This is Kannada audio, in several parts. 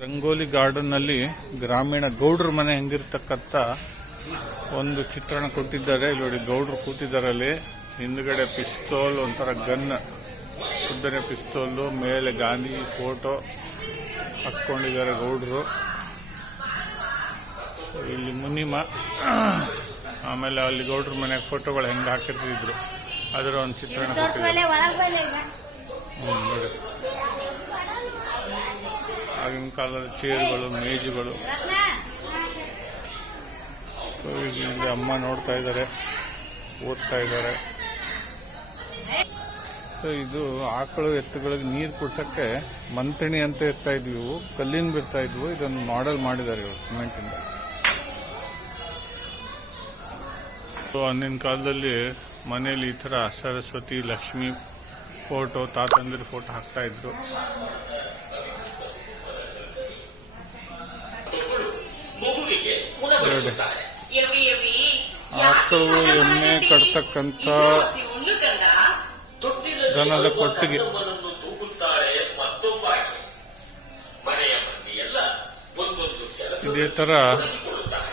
ರಂಗೋಲಿ ಗಾರ್ಡನ್ನಲ್ಲಿ ಗ್ರಾಮೀಣ ಗೌಡ್ರ ಮನೆ ಹೆಂಗಿರ್ತಕ್ಕಂತ ಒಂದು ಚಿತ್ರಣ ಕೊಟ್ಟಿದ್ದಾರೆ. ಇಲ್ಲಿ ನೋಡಿ ಗೌಡ್ರು ಕೂತಿದ್ದಾರೆ ಅಲ್ಲಿ. ಹಿಂದ್ಗಡೆ ಪಿಸ್ತೋಲ್, ಒಂಥರ ಗನ್, ಉದ್ದನೆ ಪಿಸ್ತೂಲ್, ಮೇಲೆ ಗಾಂಧಿ ಫೋಟೋ ಹಾಕೊಂಡಿದ್ದಾರೆ ಗೌಡ್ರು. ಇಲ್ಲಿ ಮುನಿಮ, ಆಮೇಲೆ ಅಲ್ಲಿ ಗೌಡ್ರ ಮನೆ ಫೋಟೋಗಳು ಹೆಂಗ್ ಹಾಕಿರ್ತಿದ್ರು. ಅದರ ಒಂದು ಚಿತ್ರಣ ಕೊಟ್ಟಿದ್ದಾರೆ ಆಗಿನ ಕಾಲದ ಚೇರ್ಗಳು, ಮೇಜುಗಳು. ಇಲ್ಲಿ ಅಮ್ಮ ನೋಡ್ತಾ ಇದ್ದಾರೆ, ಓದ್ತಾ ಇದ್ದಾರೆ. ಸೊ ಇದು ಆಕಳು ಎತ್ತುಗಳಿಗೆ ನೀರು ಕುಡ್ಸಕ್ಕೆ ಮಂತಣಿ ಅಂತ ಇರ್ತಾ ಇದ್ವಿ. ಕಲ್ಲಿನ ಬಿಡ್ತಾ ಇದ್ವು. ಇದನ್ನು ಮಾಡೆಲ್ ಮಾಡಿದ್ದಾರೆ ಇವರು ಸಿಮೆಂಟಿಂದ ಸೊ ಅಂದಿನ ಕಾಲದಲ್ಲಿ ಮನೆಯಲ್ಲಿ ಈ ತರ ಸರಸ್ವತಿ, ಲಕ್ಷ್ಮಿ ಫೋಟೋ ತಾತಂದಿರ ಫೋಟೋ ಹಾಕ್ತಾ ಇದ್ರು. ಎವಿ ಆಕಳು ಎಮ್ಮೆ ಕಟ್ತಕ್ಕಂಥ ದನದ ಕೊಟ್ಟಿಗೆ. ಇದೇ ತರ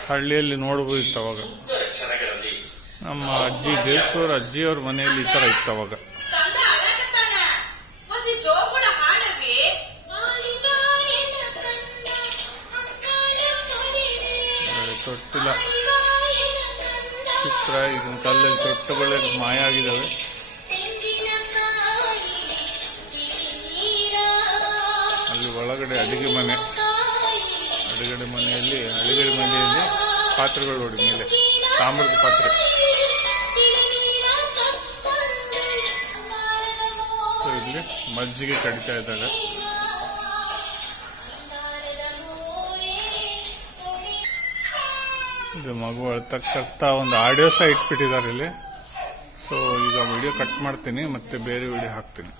ಹಳ್ಳಿಯಲ್ಲಿ ನೋಡಬಹುದು ಅವಾಗ ನಮ್ಮ ಅಜ್ಜಿ ದೇಶ್ವರ ಅಜ್ಜಿಯವ್ರ ಮನೆಯಲ್ಲಿ ಈ ತರ ಇತ್ತು ಅವಾಗ ತೊಟ್ಟಿಲ ಚಿತ್ರ ಈಗಿನ ಕಾಲದಲ್ಲಿ ತೊಟ್ಟುಗಳೇ ಮಾಯ ಆಗಿದ್ದಾವೆ ಅಲ್ಲಿ ಒಳಗಡೆ ಅಡಿಗೆ ಮನೆ. ಅಡುಗಡೆ ಮನೆಯಲ್ಲಿ ಅಡುಗೆ ಮನೆಯಲ್ಲಿ ಪಾತ್ರೆಗಳು ನೋಡಿ, ಮೇಲೆ ತಾಮ್ರದ ಪಾತ್ರೆ. ಇಲ್ಲಿ ಮಜ್ಜಿಗೆ ಕಡಿತಾ ಇದ್ದಾರೆ. ಇದು ಮಗು ಅಳ್ತಕ್ಕಂತ ಒಂದು ಆಡಿಯೋ ಸಹ ಇಟ್ಬಿಟ್ಟಿದ್ದಾರೆ ಇಲ್ಲಿ. ಸೊ ಈಗ ವಿಡಿಯೋ ಕಟ್ ಮಾಡ್ತೀನಿ ಮತ್ತೆ ಬೇರೆ ವಿಡಿಯೋ ಹಾಕ್ತೀನಿ.